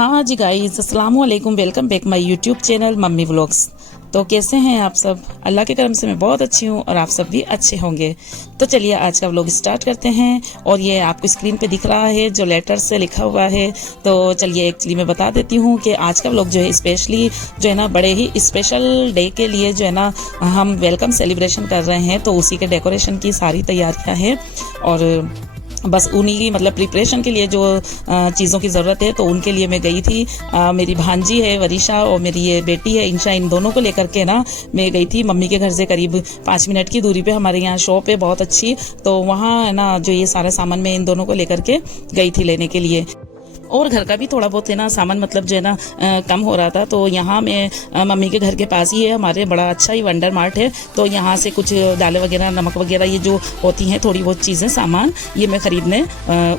हाँ जी गाइस, अस्सलाम वालेकुम, welcome back my YouTube channel mummy vlogs. तो कैसे हैं आप सब? अल्लाह के करम से मैं बहुत अच्छी हूँ और आप सब भी अच्छे होंगे। तो चलिए आज का व्लॉग स्टार्ट करते हैं। और ये आपको स्क्रीन पे दिख रहा है जो लेटर से लिखा हुआ है। तो चलिए एक्चुअली मैं बता देती हूँ कि आज का व्लॉग जो है स्पेशली जो है ना बड़े ही स्पेशल डे के लिए जो है ना हम वेलकम सेलिब्रेशन कर रहे हैं। तो उसी के डेकोरेशन की सारी तैयारियाँ हैं और बस उन्हीं की मतलब प्रिपरेशन के लिए जो चीज़ों की ज़रूरत है तो उनके लिए मैं गई थी। मेरी भांजी है वरीशा और मेरी ये बेटी है इंशा, इन दोनों को लेकर के ना मैं गई थी मम्मी के घर से करीब 5 मिनट की दूरी पे हमारे यहाँ शॉप है बहुत अच्छी। तो वहाँ है ना जो ये सारा सामान मैं इन दोनों को लेकर के गई थी लेने के लिए। और घर का भी थोड़ा बहुत है ना सामान मतलब जो है ना कम हो रहा था। तो यहाँ मैं मम्मी के घर के पास ही है हमारे बड़ा अच्छा ही वंडर मार्ट है। तो यहाँ से कुछ दालें वगैरह नमक वगैरह ये जो होती हैं थोड़ी बहुत चीज़ें सामान ये मैं ख़रीदने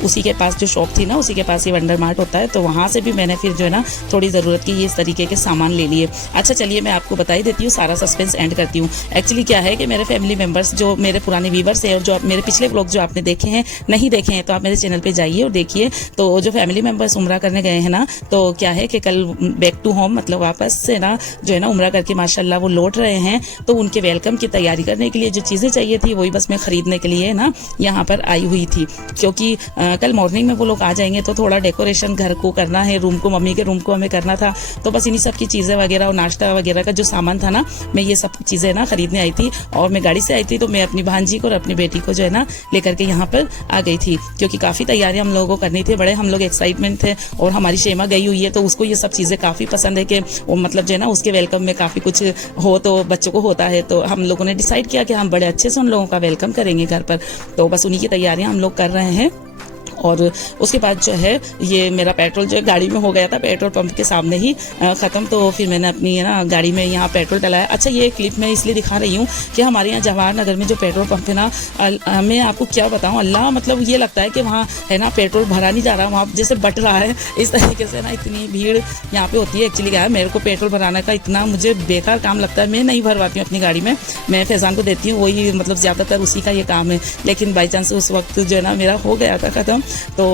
उसी के पास जो शॉप थी ना उसी के पास ही वंडर मार्ट होता है। तो वहाँ से भी मैंने फिर जो है ना थोड़ी ज़रूरत की ये इस तरीके के सामान ले लिए। अच्छा चलिए मैं आपको बता ही देती हूँ, सारा सस्पेंस एंड करती हूँ। एक्चुअली क्या है कि मेरे फैमिली मेम्बर्स जो मेरे पुराने व्यूवर्स हैं और जो मेरे पिछले ब्लॉग जो आपने देखे हैं नहीं देखे हैं तो आप मेरे चैनल पर जाइए और देखिए। तो जो फैमिली मेम्बर्स उम्रा करने गए है ना, तो क्या है कि कल बैक टू होम मतलब वापस से ना जो है ना उम्रा करके माशाल्लाह वो लौट रहे हैं। तो उनके वेलकम की तैयारी करने के लिए जो चीज़ें चाहिए थी वही बस मैं खरीदने के लिए ना यहाँ पर आई हुई थी। क्योंकि कल मॉर्निंग में वो लोग आ जाएंगे तो थोड़ा डेकोरेशन घर को करना है, रूम को मम्मी के रूम को हमें करना था। तो बस इन्हीं सब की चीज़ें वगैरह और नाश्ता वगैरह का जो सामान था ना मैं ये सब चीज़ें ना खरीदने आई थी। और मैं गाड़ी से आई थी तो मैं अपनी भांजी को और अपनी बेटी को जो है ना लेकर के यहाँ पर आ गई थी। क्योंकि काफ़ी तैयारियाँ हम लोगों को करनी थी, बड़े हम लोग एक्साइटमेंट थे। और हमारी शेमा गई हुई है तो उसको ये सब चीज़ें काफ़ी पसंद है कि वो मतलब जो है ना उसके वेलकम में काफ़ी कुछ हो तो बच्चों को होता है। तो हम लोगों ने डिसाइड किया कि हम बड़े अच्छे से उन लोगों का वेलकम करेंगे घर पर। तो बस उन्हीं की तैयारियां हम लोग कर रहे हैं। और उसके बाद जो है ये मेरा पेट्रोल जो है गाड़ी में हो गया था पेट्रोल पंप के सामने ही ख़त्म। तो फिर मैंने अपनी है ना गाड़ी में यहाँ पेट्रोल डलाया। अच्छा ये क्लिप मैं इसलिए दिखा रही हूँ कि हमारे यहाँ जवाहर नगर में जो पेट्रोल पंप है ना मैं आपको क्या बताऊँ, अल्लाह मतलब ये लगता है कि वहाँ है ना पेट्रोल भरा नहीं जा रहा, वहाँ जैसे बट रहा है इस तरीके से ना इतनी भीड़ यहाँ पे होती है। एक्चुअली क्या है मेरे को पेट्रोल भराने का इतना मुझे बेकार काम लगता है, मैं नहीं भरवाती हूँ अपनी गाड़ी में, मैं फैज़ान को देती हूँ, वही मतलब ज़्यादातर उसी का ये काम है। लेकिन बाई चांस उस वक्त जो है ना मेरा हो गया था ख़त्म। तो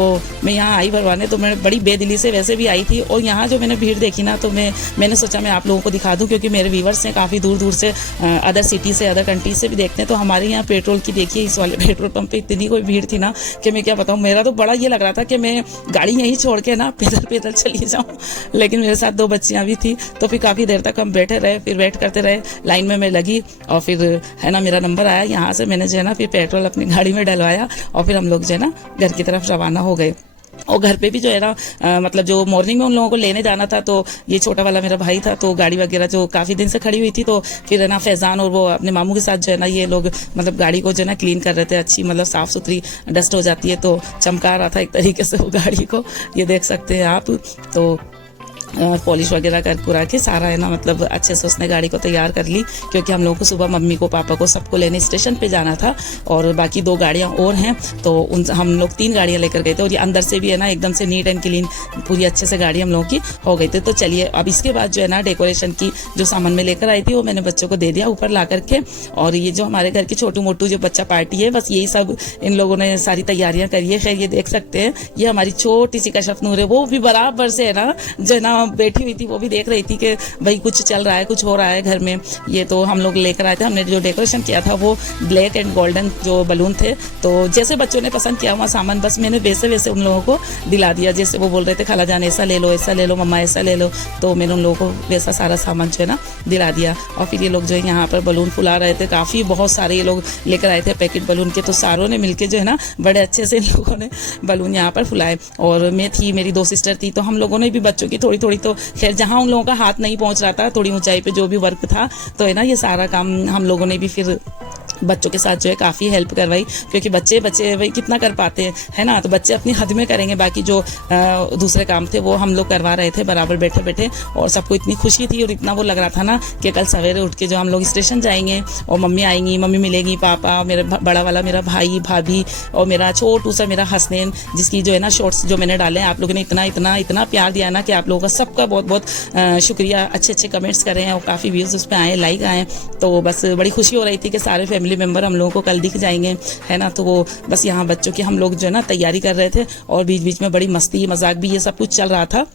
मैं यहाँ आई भरवाने, तो मैं बड़ी बेदिली से वैसे भी आई थी। और यहाँ जो मैंने भीड़ देखी ना तो मैंने सोचा मैं आप लोगों को दिखा दूँ क्योंकि मेरे व्यूवर्स हैं काफ़ी दूर दूर से, अदर सिटी से अदर कंट्री से भी देखते हैं। तो हमारे यहाँ पेट्रोल की देखिए इस वाले पेट्रोल पंप पे इतनी कोई भीड़ थी ना कि मैं क्या बताऊँ, मेरा तो बड़ा ये लग रहा था कि मैं गाड़ी यहीं छोड़ के ना पैदल पैदल चली जाऊँ। लेकिन मेरे साथ 2 बच्चियाँ भी थी तो फिर काफ़ी देर तक हम बैठे रहे, फिर वेट करते रहे, लाइन में मैं लगी और फिर है ना मेरा नंबर आया। यहाँ से मैंने जो है ना फिर पेट्रोल अपनी गाड़ी में डलवाया और फिर हम लोग जो है ना घर की तरफ रवाना हो गए। और घर पे भी जो है ना मतलब जो मॉर्निंग में उन लोगों को लेने जाना था तो ये छोटा वाला मेरा भाई था तो गाड़ी वगैरह जो काफ़ी दिन से खड़ी हुई थी तो फिर है ना फैज़ान और वो अपने मामू के साथ जो है ना ये लोग मतलब गाड़ी को जो है ना क्लीन कर रहे थे, अच्छी मतलब साफ़ सुथरी डस्ट हो जाती है तो चमका रहा था एक तरीके से वो गाड़ी को, ये देख सकते हैं आप। तो पॉलिश वगैरह कर कुरा के सारा है ना मतलब अच्छे से उसने गाड़ी को तैयार कर ली। क्योंकि हम लोगों को सुबह मम्मी को पापा को सबको लेने स्टेशन पे जाना था और बाकी 2 गाड़ियाँ और हैं तो उन हम लोग 3 गाड़ियाँ लेकर गए थे। और ये अंदर से भी है ना एकदम से नीट एंड क्लीन पूरी अच्छे से गाड़ी हम लोगों की हो गई थी। तो चलिए अब इसके बाद जो है ना डेकोरेशन की जो सामान मैं लेकर आई थी वो मैंने बच्चों को दे दिया ऊपर ला करके। और ये जो हमारे घर की छोटू मोटू जो बच्चा पार्टी है बस यही सब इन लोगों ने सारी तैयारियाँ करी है। खैर ये देख सकते हैं ये हमारी छोटी सी कशफ नूर है, वो भी बराबर से है ना जो है ना बैठी हुई थी, वो भी देख रही थी कि भाई कुछ चल रहा है कुछ हो रहा है घर में। ये तो हम लोग लेकर आए थे, हमने जो डेकोरेशन किया था वो ब्लैक एंड गोल्डन जो बलून थे। तो जैसे बच्चों ने पसंद किया हुआ सामान बस मैंने वैसे वैसे उन लोगों को दिला दिया। जैसे वो बोल रहे थे खाला जान ऐसा ले लो मम्मा ऐसा ले लो, तो मैंने उन लोगों को वैसा सारा सामान जो है ना दिला दिया। और फिर ये लोग जो है यहाँ पर बलून फुला रहे थे, काफ़ी बहुत सारे ये लोग लेकर आए थे पैकेट बलून के। तो सारों ने मिलकर जो है ना बड़े अच्छे से इन लोगों ने बलून यहाँ पर फुलाए। और मैं थी, मेरी 2 सिस्टर थी, तो हम लोगों ने भी बच्चों की थोड़ी थोड़ी तो खैर जहाँ उन लोगों का हाथ नहीं पहुंच रहा था थोड़ी ऊंचाई पे जो भी वर्क था तो है ना ये सारा काम हम लोगों ने भी फिर बच्चों के साथ जो है काफ़ी हेल्प करवाई। क्योंकि बच्चे भाई कितना कर पाते हैं है ना, तो बच्चे अपनी हद में करेंगे, बाकी जो दूसरे काम थे वो हम लोग करवा रहे थे बराबर बैठे बैठे। और सबको इतनी खुशी थी और इतना वो लग रहा था ना कि कल सवेरे उठ के जो हम लोग स्टेशन जाएंगे और मम्मी आएंगी, मम्मी मिलेगी, पापा, मेरा बड़ा वाला मेरा भाई भाभी और मेरा छोटू सा मेरा हसनैन जिसकी जो है ना शॉर्ट्स जो मैंने डाले हैं आप लोगों ने इतना इतना इतना प्यार दिया ना कि आप लोगों का सबका बहुत बहुत शुक्रिया। अच्छे अच्छे कमेंट्स करे हैं और काफ़ी व्यूज़ उस पर आए, लाइक आए। तो बस बड़ी खुशी हो रही थी कि सारे फैमिली मेम्बर हम लोगों को कल दिख जाएंगे है ना। तो वो बस यहाँ बच्चों की हम लोग जो है ना तैयारी कर रहे थे और बीच बीच में बड़ी मस्ती मजाक भी ये सब कुछ चल रहा था।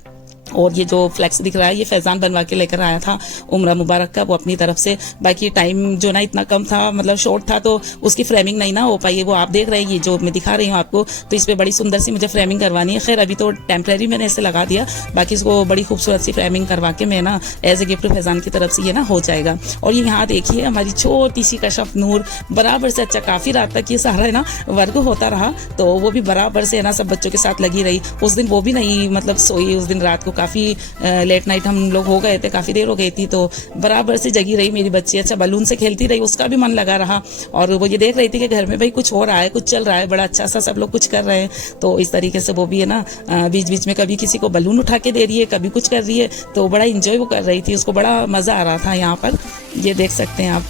और ये जो फ्लैक्स दिख रहा है ये फैजान बनवा के लेकर आया था उम्र मुबारक का, वो अपनी तरफ से। बाकी टाइम जो ना इतना कम था, मतलब शॉर्ट था, तो उसकी फ्रेमिंग नहीं ना हो पाई। वो आप देख रहे हैं, ये जो मैं दिखा रही हूँ आपको, तो इस पर बड़ी सुंदर सी मुझे फ्रेमिंग करवानी है। खैर अभी तो टेम्प्रेरी मैंने ऐसे लगा दिया, बाकी इसको बड़ी खूबसूरत सी फ्रेमिंग करवा के मैं ना एज ए गिफ्ट फैजान की तरफ से ये ना हो जाएगा। और ये यहाँ देखिए हमारी छोटी सी कशफ नूर बराबर से, अच्छा काफ़ी रात तक ये सारा है ना वर्क होता रहा, तो वो भी बराबर से है ना सब बच्चों के साथ लगी रही। उस दिन वो भी नहीं मतलब सोई, उस दिन रात को काफ़ी लेट नाइट हम लोग हो गए थे, काफ़ी देर हो गई थी, तो बराबर से जगी रही मेरी बच्ची। अच्छा बलून से खेलती रही, उसका भी मन लगा रहा, और वो ये देख रही थी कि घर में भाई कुछ हो रहा है, कुछ चल रहा है, बड़ा अच्छा सा सब लोग कुछ कर रहे हैं। तो इस तरीके से वो भी है ना बीच बीच में कभी किसी को बलून उठा के दे रही है, कभी कुछ कर रही है, तो बड़ा इंजॉय वो कर रही थी, उसको बड़ा मज़ा आ रहा था यहाँ पर, ये देख सकते हैं आप।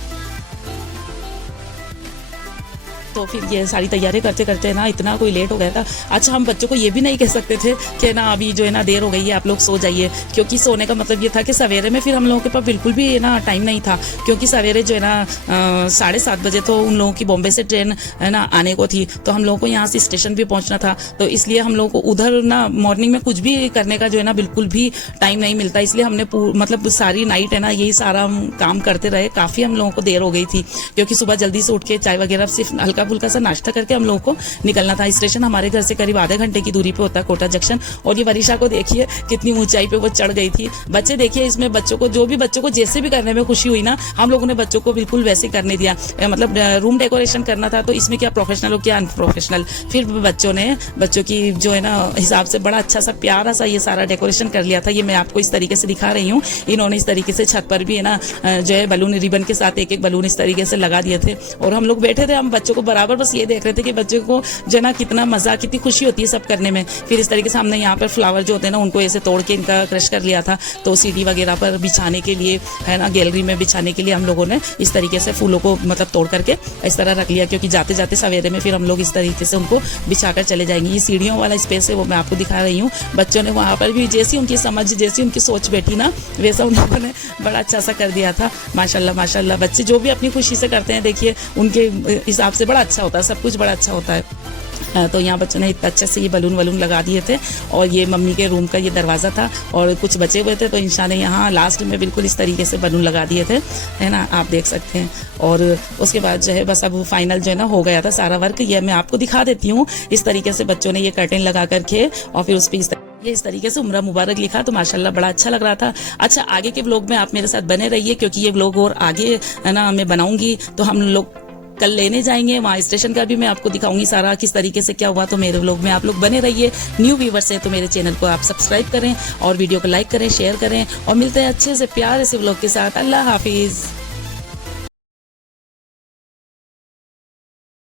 तो फिर ये सारी तैयारी करते करते ना इतना कोई लेट हो गया था। अच्छा हम बच्चों को ये भी नहीं कह सकते थे कि ना अभी जो है ना देर हो गई है, आप लोग सो जाइए, क्योंकि सोने का मतलब ये था कि सवेरे में फिर हम लोगों के पास बिल्कुल भी ना टाइम नहीं था, क्योंकि सवेरे जो है ना 7:30 बजे तो उन लोगों की बॉम्बे से ट्रेन है ना आने को थी, तो हम लोगों को यहाँ से स्टेशन भी पहुँचना था, तो इसलिए हम लोगों को उधर ना मॉर्निंग में कुछ भी करने का जो है ना बिल्कुल भी टाइम नहीं मिलता। इसलिए हमने मतलब सारी नाइट है ना यही सारा काम करते रहे, काफ़ी हम लोगों को देर हो गई थी, क्योंकि सुबह जल्दी से उठ के चाय वगैरह सिर्फ हल्का फुल्का सा नाश्ता करके हम लोगों को निकलना था। स्टेशन हमारे घर से करीब आधे घंटे की दूरी पे होता है, कोटा जंक्शन। और ये वरीशा को देखिए कितनी ऊंचाई पे वो चढ़ गई थी। बच्चे देखिए इसमें बच्चों को जो भी बच्चों को जैसे भी करने में खुशी हुई ना, हम लोगों ने बच्चों को बिल्कुल वैसे करने दिया। मतलब रूम डेकोरेशन करना था, तो इसमें क्या प्रोफेशनल हो क्या अनप्रोफेशनल, फिर बच्चों ने बच्चों की जो है ना हिसाब से बड़ा अच्छा सा प्यारा सा ये सारा डेकोरेशन कर लिया था। ये मैं आपको इस तरीके से दिखा रही हूँ। इन्होंने इस तरीके से छत पर भी है ना जो है बलून रिबन के साथ एक एक बलून इस तरीके से लगा दिए थे, और हम लोग बैठे थे, हम बच्चों को बराबर बस ये देख रहे थे कि बच्चों को जो है ना कितना मजा, कितनी खुशी होती है सब करने में। फिर इस तरीके से हमने यहाँ पर फ्लावर जो होते हैं ना उनको ऐसे तोड़ के इनका क्रश कर लिया था, तो सीढ़ी वगैरह पर बिछाने के लिए है ना, गैलरी में बिछाने के लिए हम लोगों ने इस तरीके से फूलों को मतलब तोड़ करके इस तरह रख लिया, क्योंकि जाते जाते सवेरे में फिर हम लोग इस तरीके से उनको बिछाकर चले जाएंगे। ये सीढ़ियों वाला स्पेस है वो मैं आपको दिखा रही हूँ। बच्चों ने वहाँ पर भी जैसी उनकी समझ, जैसी उनकी सोच बैठी ना, वैसा उन लोगों ने बड़ा अच्छा सा कर दिया था। माशाल्लाह माशाल्लाह, बच्चे जो भी अपनी खुशी से करते हैं देखिए उनके हिसाब से बड़ा अच्छा होता है, सब कुछ बड़ा अच्छा होता है। तो यहाँ बच्चों ने इतना अच्छे से ये बलून वलून लगा दिए थे, और ये मम्मी के रूम का ये दरवाज़ा था और कुछ बचे हुए थे, तो इंशा ने यहाँ लास्ट में बिल्कुल इस तरीके से बलून लगा दिए थे, है ना, आप देख सकते हैं। और उसके बाद जो है बस अब फाइनल जो है ना हो गया था सारा वर्क। ये मैं आपको दिखा देती हूँ। इस तरीके से बच्चों ने ये कर्टेन लगा करके और फिर उस पर इस तरीके से उम्र मुबारक लिखा, तो माशाल्लाह बड़ा अच्छा लग रहा था। अच्छा आगे के व्लॉग में आप मेरे साथ बने रहिए, क्योंकि ये व्लॉग और आगे है ना मैं बनाऊंगी, तो हम लोग कल लेने जाएंगे वहाँ स्टेशन का भी मैं आपको दिखाऊंगी सारा किस तरीके से क्या हुआ। तो मेरे व्लॉग में आप लोग बने रहिए। न्यू व्यूवर्स हैं तो मेरे चैनल को आप सब्सक्राइब करें और वीडियो को लाइक करें, शेयर करें, और मिलते हैं अच्छे से प्यारे से व्लॉग के साथ। अल्लाह हाफिज।